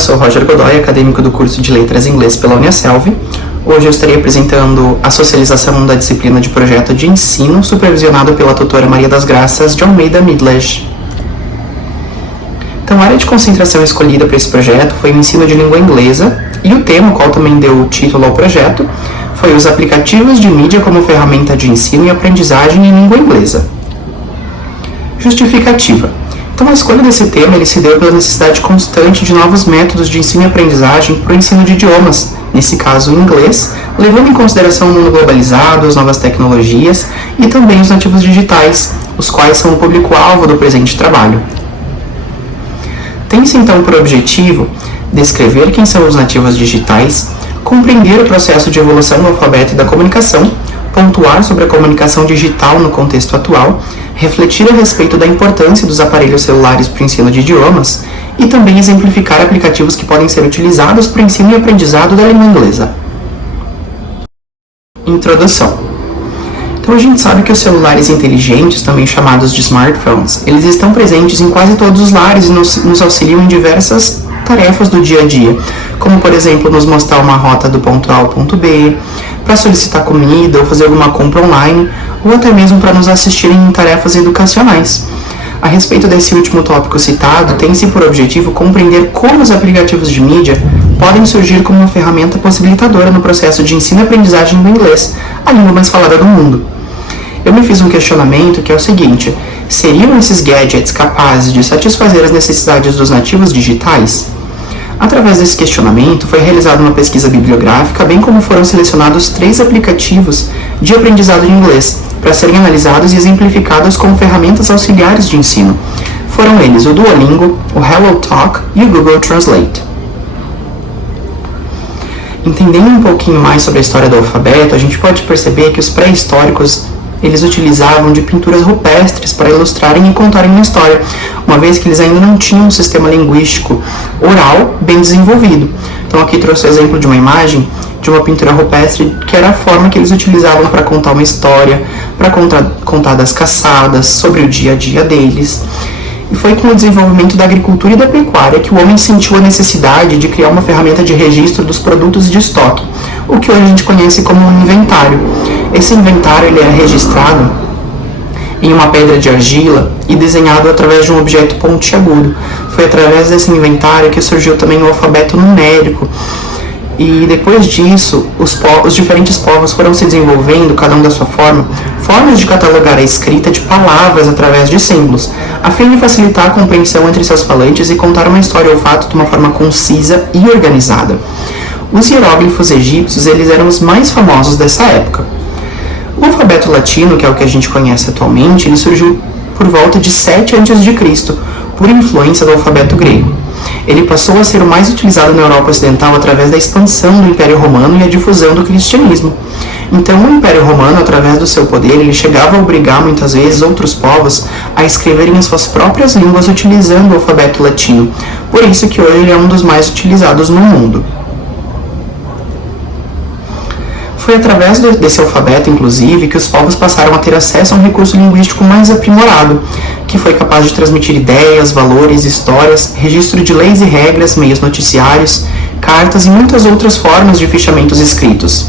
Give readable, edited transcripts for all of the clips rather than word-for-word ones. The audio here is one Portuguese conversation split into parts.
sou Roger Godoy, acadêmico do curso de Letras em Inglês pela Uniaselv. Hoje eu estarei apresentando a socialização da disciplina de projeto de ensino, supervisionado pela tutora Maria das Graças de Almeida Midledge. Então, a área de concentração escolhida para esse projeto foi o ensino de língua inglesa, e o tema, o qual também deu o título ao projeto, foi os aplicativos de mídia como ferramenta de ensino e aprendizagem em língua inglesa. Justificativa. Então, a escolha desse tema ele se deu pela necessidade constante de novos métodos de ensino e aprendizagem para o ensino de idiomas, nesse caso o inglês, levando em consideração o mundo globalizado, as novas tecnologias e também os nativos digitais, os quais são o público-alvo do presente trabalho. Tem-se então por objetivo descrever quem são os nativos digitais, compreender o processo de evolução do alfabeto e da comunicação, pontuar sobre a comunicação digital no contexto atual, refletir a respeito da importância dos aparelhos celulares para o ensino de idiomas e também exemplificar aplicativos que podem ser utilizados para o ensino e aprendizado da língua inglesa. Introdução. Então a gente sabe que os celulares inteligentes, também chamados de smartphones, eles estão presentes em quase todos os lares e nos auxiliam em diversas tarefas do dia a dia, como por exemplo nos mostrar uma rota do ponto A ao ponto B, para solicitar comida ou fazer alguma compra online, ou até mesmo para nos assistirem em tarefas educacionais. A respeito desse último tópico citado, tem-se por objetivo compreender como os aplicativos de mídia podem surgir como uma ferramenta possibilitadora no processo de ensino e aprendizagem do inglês, a língua mais falada do mundo. Eu me fiz um questionamento que é o seguinte: seriam esses gadgets capazes de satisfazer as necessidades dos nativos digitais? Através desse questionamento, foi realizada uma pesquisa bibliográfica, bem como foram selecionados 3 aplicativos de aprendizado de inglês, para serem analisados e exemplificados como ferramentas auxiliares de ensino. Foram eles o Duolingo, o HelloTalk e o Google Translate. Entendendo um pouquinho mais sobre a história do alfabeto, a gente pode perceber que os pré-históricos eles utilizavam de pinturas rupestres para ilustrarem e contarem uma história, uma vez que eles ainda não tinham um sistema linguístico oral bem desenvolvido. Então aqui trouxe o exemplo de uma imagem de uma pintura rupestre, que era a forma que eles utilizavam para contar uma história, para contar das caçadas, sobre o dia a dia deles. E foi com o desenvolvimento da agricultura e da pecuária que o homem sentiu a necessidade de criar uma ferramenta de registro dos produtos de estoque, o que hoje a gente conhece como um inventário. Esse inventário ele é registrado em uma pedra de argila e desenhado através de um objeto pontiagudo. Foi através desse inventário que surgiu também o alfabeto numérico. E depois disso, os diferentes povos foram se desenvolvendo, cada um da sua forma, formas de catalogar a escrita de palavras através de símbolos, a fim de facilitar a compreensão entre seus falantes e contar uma história ou fato de uma forma concisa e organizada. Os hieróglifos egípcios eles eram os mais famosos dessa época. O alfabeto latino, que é o que a gente conhece atualmente, ele surgiu por volta de 7 a.C., por influência do alfabeto grego. Ele passou a ser o mais utilizado na Europa Ocidental através da expansão do Império Romano e a difusão do cristianismo. Então, o Império Romano, através do seu poder, ele chegava a obrigar muitas vezes outros povos a escreverem as suas próprias línguas utilizando o alfabeto latino. Por isso que hoje ele é um dos mais utilizados no mundo. Foi através desse alfabeto, inclusive, que os povos passaram a ter acesso a um recurso linguístico mais aprimorado, que foi capaz de transmitir ideias, valores, histórias, registro de leis e regras, meios noticiários, cartas e muitas outras formas de fichamentos escritos.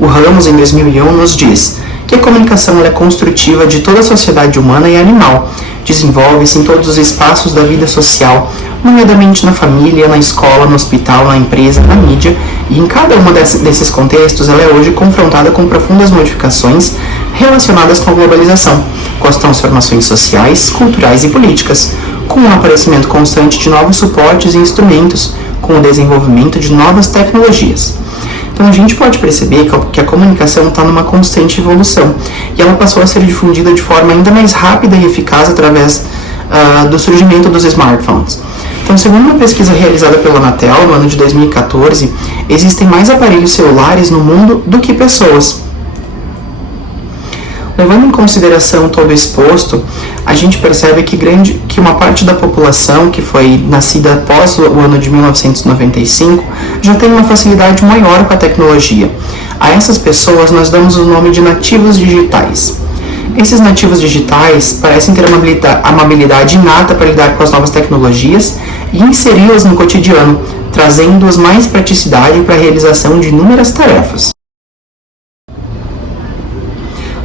O Ramos, em 2001, nos diz que a comunicação é construtiva de toda a sociedade humana e animal, desenvolve-se em todos os espaços da vida social, nomeadamente na família, na escola, no hospital, na empresa, na mídia, e em cada um desses contextos ela é hoje confrontada com profundas modificações relacionadas com a globalização, com as transformações sociais, culturais e políticas, com o aparecimento constante de novos suportes e instrumentos, com o desenvolvimento de novas tecnologias. Então a gente pode perceber que a comunicação está numa constante evolução e ela passou a ser difundida de forma ainda mais rápida e eficaz através do surgimento dos smartphones. Então, segundo uma pesquisa realizada pela Anatel no ano de 2014, existem mais aparelhos celulares no mundo do que pessoas. Levando em consideração todo o exposto, a gente percebe que uma parte da população que foi nascida após o ano de 1995 já tem uma facilidade maior com a tecnologia. A essas pessoas nós damos o nome de nativos digitais. Esses nativos digitais parecem ter uma habilidade inata para lidar com as novas tecnologias e inseri-las no cotidiano, trazendo-as mais praticidade para a realização de inúmeras tarefas.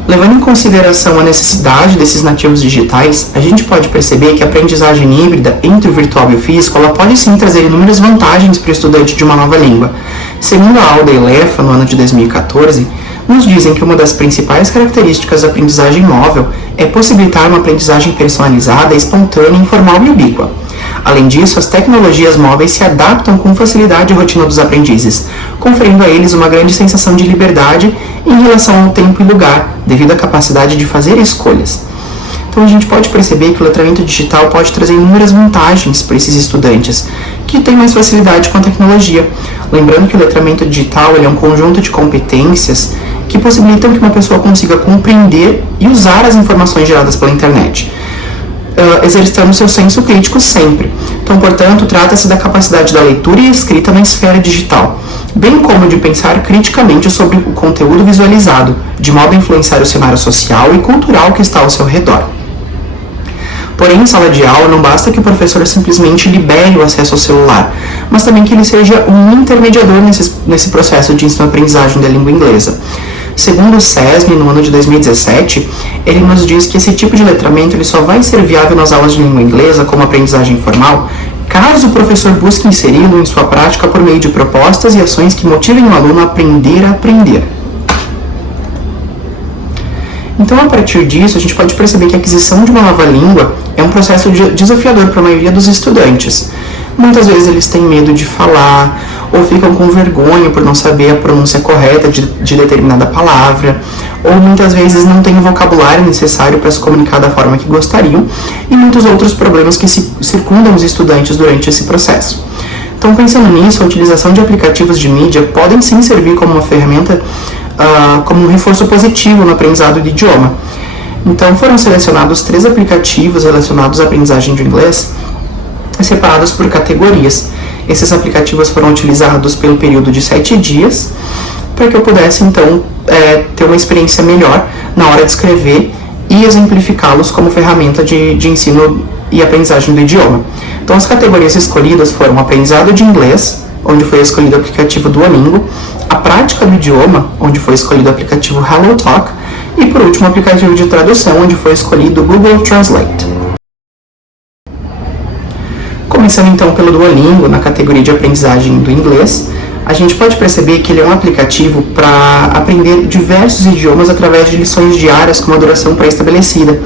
Levando em consideração a necessidade desses nativos digitais, a gente pode perceber que a aprendizagem híbrida entre o virtual e o físico ela pode sim trazer inúmeras vantagens para o estudante de uma nova língua. Segundo a Alda e Lefa, no ano de 2014, nos dizem que uma das principais características da aprendizagem móvel é possibilitar uma aprendizagem personalizada, espontânea, informal e ubíqua. Além disso, as tecnologias móveis se adaptam com facilidade à rotina dos aprendizes, conferindo a eles uma grande sensação de liberdade em relação ao tempo e lugar, devido à capacidade de fazer escolhas. Então a gente pode perceber que o letramento digital pode trazer inúmeras vantagens para esses estudantes, que têm mais facilidade com a tecnologia. Lembrando que o letramento digital é um conjunto de competências que possibilitam que uma pessoa consiga compreender e usar as informações geradas pela internet, exercitando seu senso crítico sempre. Então, portanto, trata-se da capacidade da leitura e escrita na esfera digital, bem como de pensar criticamente sobre o conteúdo visualizado, de modo a influenciar o cenário social e cultural que está ao seu redor. Porém, em sala de aula, não basta que o professor simplesmente libere o acesso ao celular, mas também que ele seja um intermediador nesse processo de ensino-aprendizagem da língua inglesa. Segundo o SESM, no ano de 2017, ele nos diz que esse tipo de letramento ele só vai ser viável nas aulas de língua inglesa como aprendizagem formal caso o professor busque inseri-lo em sua prática por meio de propostas e ações que motivem o aluno a aprender. Então, a partir disso, a gente pode perceber que a aquisição de uma nova língua é um processo desafiador para a maioria dos estudantes. Muitas vezes eles têm medo de falar, ou ficam com vergonha por não saber a pronúncia correta de determinada palavra, ou muitas vezes não têm o vocabulário necessário para se comunicar da forma que gostariam, e muitos outros problemas que circundam os estudantes durante esse processo. Então, pensando nisso, a utilização de aplicativos de mídia podem sim servir como uma ferramenta, como um reforço positivo no aprendizado do idioma. Então, foram selecionados 3 aplicativos relacionados à aprendizagem de inglês, separados por categorias. Esses aplicativos foram utilizados pelo período de 7 dias, para que eu pudesse, então, ter uma experiência melhor na hora de escrever e exemplificá-los como ferramenta de ensino e aprendizagem do idioma. Então, as categorias escolhidas foram aprendizado de inglês, onde foi escolhido o aplicativo Duolingo, a prática do idioma, onde foi escolhido o aplicativo HelloTalk, e, por último, o aplicativo de tradução, onde foi escolhido o Google Translate. Começando então pelo Duolingo, na categoria de aprendizagem do inglês, a gente pode perceber que ele é um aplicativo para aprender diversos idiomas através de lições diárias com uma duração pré-estabelecida.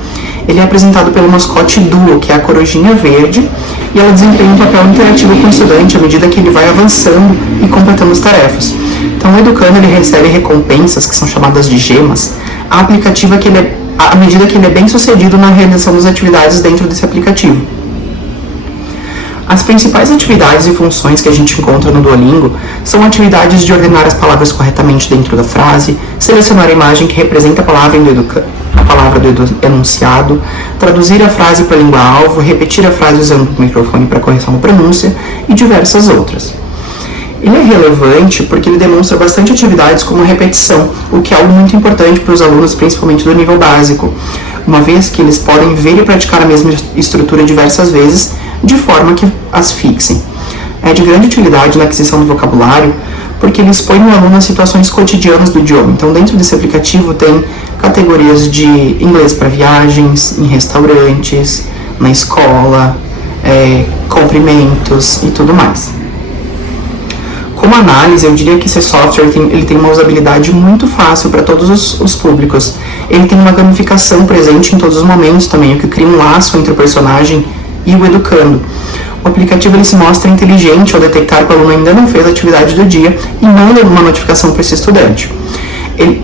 Ele é apresentado pelo mascote Duo, que é a corujinha verde, e ela desempenha um papel interativo com o estudante à medida que ele vai avançando e completando as tarefas. Então, o educando ele recebe recompensas, que são chamadas de gemas, à medida que ele é bem sucedido na realização das atividades dentro desse aplicativo. As principais atividades e funções que a gente encontra no Duolingo são atividades de ordenar as palavras corretamente dentro da frase, selecionar a imagem que representa a palavra do enunciado, traduzir a frase para a língua-alvo, repetir a frase usando o microfone para correção da pronúncia e diversas outras. Ele é relevante porque ele demonstra bastante atividades como repetição, o que é algo muito importante para os alunos, principalmente do nível básico, uma vez que eles podem ver e praticar a mesma estrutura diversas vezes, de forma que as fixem. É de grande utilidade na aquisição do vocabulário, porque ele expõe o aluno a situações cotidianas do idioma. Então, dentro desse aplicativo tem categorias de inglês para viagens, em restaurantes, na escola, cumprimentos e tudo mais. Como análise, eu diria que esse software ele tem uma usabilidade muito fácil para todos os públicos. Ele tem uma gamificação presente em todos os momentos também, o que cria um laço entre o personagem e o educando. O aplicativo ele se mostra inteligente ao detectar que o aluno ainda não fez a atividade do dia e manda uma notificação para esse estudante.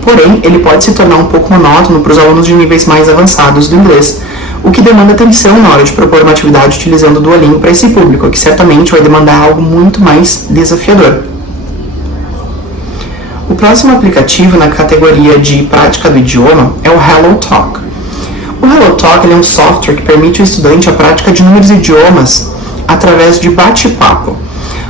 Porém, ele pode se tornar um pouco monótono para os alunos de níveis mais avançados do inglês, o que demanda atenção na hora de propor uma atividade utilizando o Duolingo para esse público, que certamente vai demandar algo muito mais desafiador. O próximo aplicativo na categoria de prática do idioma é o HelloTalk. O HelloTalk é um software que permite ao estudante a prática de inúmeros idiomas através de bate-papo.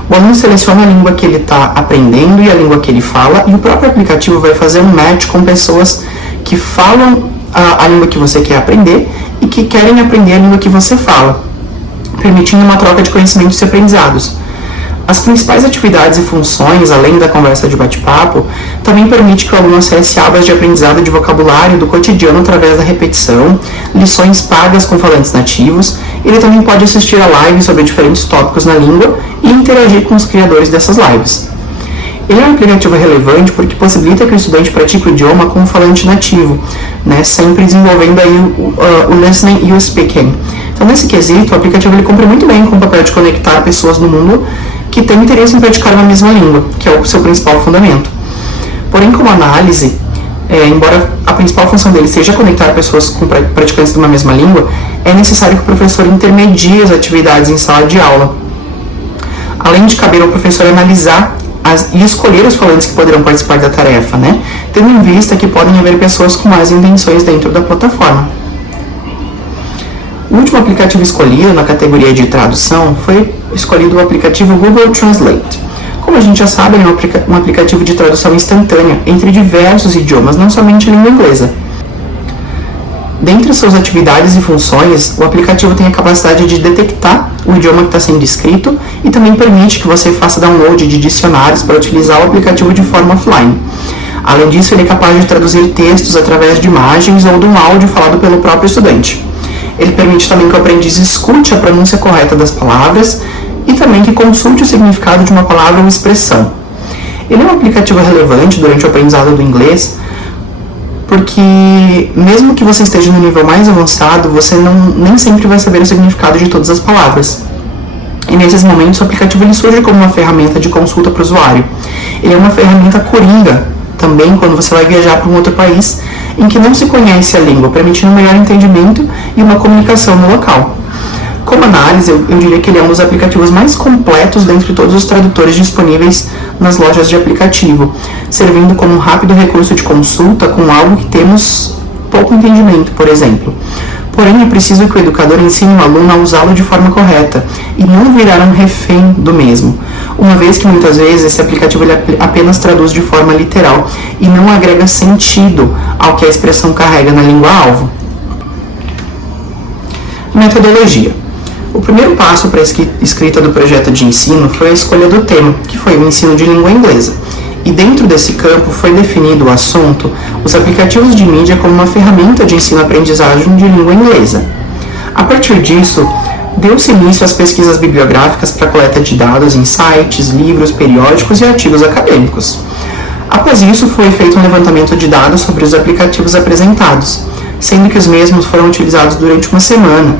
O aluno seleciona a língua que ele está aprendendo e a língua que ele fala, e o próprio aplicativo vai fazer um match com pessoas que falam a língua que você quer aprender e que querem aprender a língua que você fala. permitindo uma troca de conhecimentos e aprendizados. As principais atividades e funções, além da conversa de bate-papo, também permite que o aluno acesse abas de aprendizado de vocabulário do cotidiano através da repetição, lições pagas com falantes nativos. Ele também pode assistir a lives sobre diferentes tópicos na língua e interagir com os criadores dessas lives. Ele é um aplicativo relevante porque possibilita que o estudante pratique o idioma com um falante nativo, né, sempre desenvolvendo aí o listening e o speaking. Então, nesse quesito, o aplicativo ele cumpre muito bem com o papel de conectar pessoas no mundo que têm interesse em praticar uma mesma língua, que é o seu principal fundamento. Porém, como análise, embora a principal função dele seja conectar pessoas com praticantes de uma mesma língua, é necessário que o professor intermedie as atividades em sala de aula. Além de caber ao professor analisar e escolher os falantes que poderão participar da tarefa, né? Tendo em vista que podem haver pessoas com mais intenções dentro da plataforma. O último aplicativo escolhido na categoria de tradução foi escolhido o aplicativo Google Translate. Como a gente já sabe, ele é um aplicativo de tradução instantânea entre diversos idiomas, não somente a língua inglesa. Dentre suas atividades e funções, o aplicativo tem a capacidade de detectar o idioma que está sendo escrito e também permite que você faça download de dicionários para utilizar o aplicativo de forma offline. Além disso, ele é capaz de traduzir textos através de imagens ou de um áudio falado pelo próprio estudante. Ele permite também que o aprendiz escute a pronúncia correta das palavras e também que consulte o significado de uma palavra ou expressão. Ele é um aplicativo relevante durante o aprendizado do inglês, porque mesmo que você esteja no nível mais avançado, você nem sempre vai saber o significado de todas as palavras. E nesses momentos o aplicativo ele surge como uma ferramenta de consulta para o usuário. Ele é uma ferramenta coringa também quando você vai viajar para um outro país em que não se conhece a língua, permitindo um melhor entendimento e uma comunicação no local. Como análise, eu diria que ele é um dos aplicativos mais completos dentre todos os tradutores disponíveis nas lojas de aplicativo, servindo como um rápido recurso de consulta com algo que temos pouco entendimento, por exemplo. Porém, é preciso que o educador ensine o aluno a usá-lo de forma correta e não virar um refém do mesmo, uma vez que muitas vezes esse aplicativo ele apenas traduz de forma literal e não agrega sentido ao que a expressão carrega na língua-alvo. Metodologia. O primeiro passo para a escrita do projeto de ensino foi a escolha do tema, que foi o ensino de língua inglesa. E dentro desse campo foi definido o assunto, os aplicativos de mídia como uma ferramenta de ensino-aprendizagem de língua inglesa. A partir disso, deu-se início às pesquisas bibliográficas para coleta de dados em sites, livros, periódicos e artigos acadêmicos. Após isso, foi feito um levantamento de dados sobre os aplicativos apresentados, sendo que os mesmos foram utilizados durante uma semana,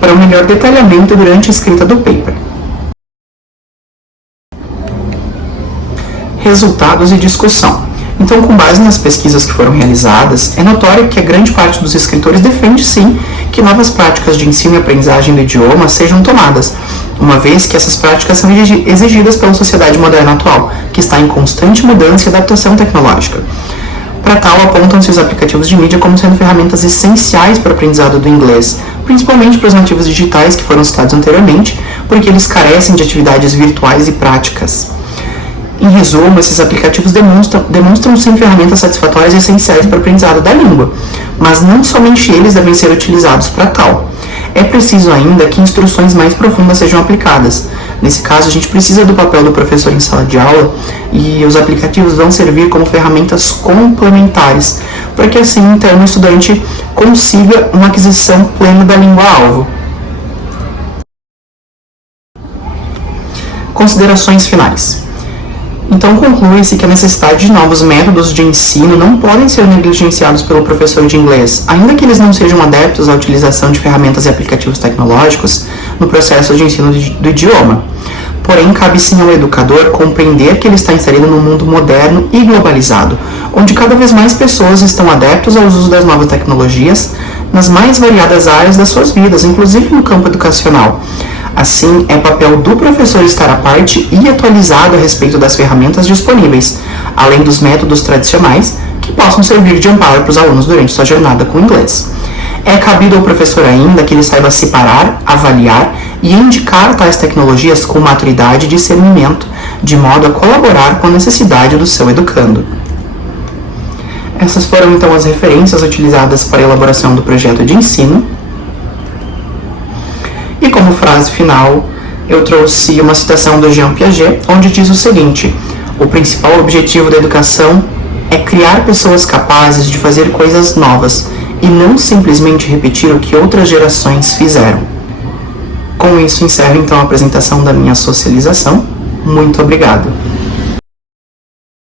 para um melhor detalhamento durante a escrita do paper. Resultados e discussão. Então, com base nas pesquisas que foram realizadas, é notório que a grande parte dos escritores defende, sim, que novas práticas de ensino e aprendizagem do idioma sejam tomadas, uma vez que essas práticas são exigidas pela sociedade moderna atual, que está em constante mudança e adaptação tecnológica. Para tal, apontam-se os aplicativos de mídia como sendo ferramentas essenciais para o aprendizado do inglês, principalmente para os nativos digitais que foram citados anteriormente, porque eles carecem de atividades virtuais e práticas. Em resumo, esses aplicativos demonstram sim ferramentas satisfatórias e essenciais para o aprendizado da língua, mas não somente eles devem ser utilizados para tal. É preciso ainda que instruções mais profundas sejam aplicadas. Nesse caso, a gente precisa do papel do professor em sala de aula e os aplicativos vão servir como ferramentas complementares, para que assim, então, o estudante consiga uma aquisição plena da língua-alvo. Considerações finais. Então, conclui-se que a necessidade de novos métodos de ensino não podem ser negligenciados pelo professor de inglês, ainda que eles não sejam adeptos à utilização de ferramentas e aplicativos tecnológicos no processo de ensino do idioma. Porém, cabe sim ao educador compreender que ele está inserido num mundo moderno e globalizado, onde cada vez mais pessoas estão adeptos ao uso das novas tecnologias nas mais variadas áreas das suas vidas, inclusive no campo educacional. Assim, é papel do professor estar à parte e atualizado a respeito das ferramentas disponíveis, além dos métodos tradicionais que possam servir de amparo para os alunos durante sua jornada com o inglês. É cabido ao professor ainda que ele saiba separar, avaliar e indicar tais tecnologias com maturidade e discernimento, de modo a colaborar com a necessidade do seu educando. Essas foram então as referências utilizadas para a elaboração do projeto de ensino. E como frase final, eu trouxe uma citação do Jean Piaget, onde diz o seguinte: o principal objetivo da educação é criar pessoas capazes de fazer coisas novas e não simplesmente repetir o que outras gerações fizeram. Com isso, encerro então a apresentação da minha socialização. Muito obrigado.